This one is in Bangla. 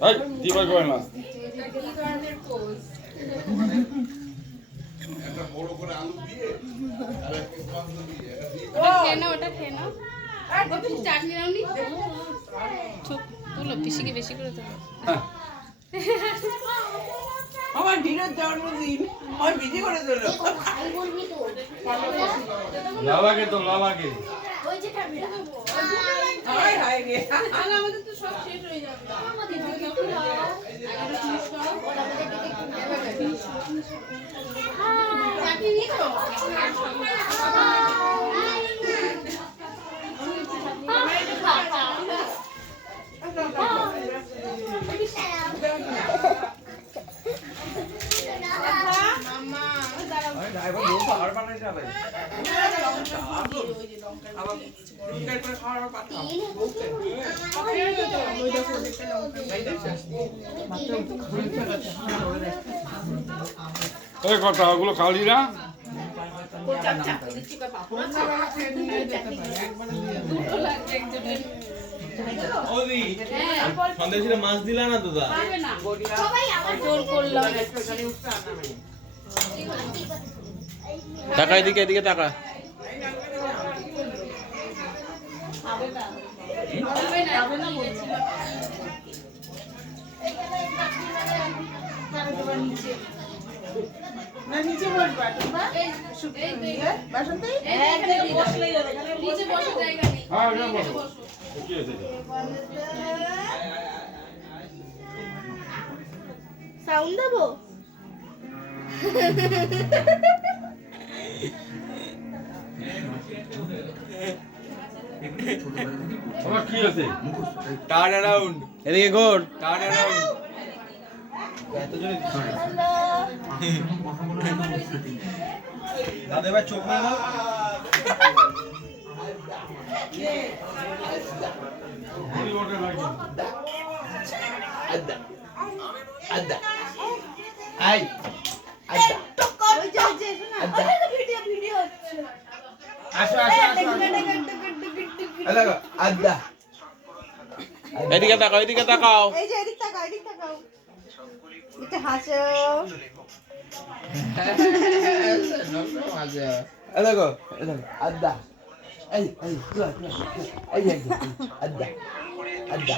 এই দিবা করে না একটা বড় করে আলু দিয়ে আর একটা মাংস দিয়ে ওটা খেয়ে নাও আর বেশি চাটনি নাওনি চুপ তুলো পিসিকে বেশি করে তুলো আমার দিনের জন্মদিন আমার বিজি করে দিল লালাকে তো লালাকে হায় হায় রে আমাদের তো সব শেষ হয়ে যাবে চাটনি নিয়েছো ড্রাইভার বলতো আর বানাই যাবে আবার রুটির করে খাওয়ার কথা বলতে এই কথা ওগুলো খাওয়ালি না সন্দেশে মাছ দিলা না তো দা জোর করলাম টাকা এদিকে এদিকে টাকা না নিচে বসবা তোমরা বাসন্তী বসলেই হবে নিচে বসে জায়গা নেই হ্যাঁ বসো কি আছে সাউন্ড দেবো ওরা কি আছে টার্ন অ্যারাউন্ড এদিকে ঘোর টার্ন অ্যারাউন্ড দাদা এবার চোখ না দাও ঘুরি ওঠে নাকি আদা আদা আই আদা ভিডিও ভিডিও হচ্ছে আসো আসো আসো আদা আদা এদিকে তাকাও এদিকে তাকাও এই যে এদিক তাকাও এদিক তাকাও একটু হাসো আদা গো আদা এই এই আদা আদা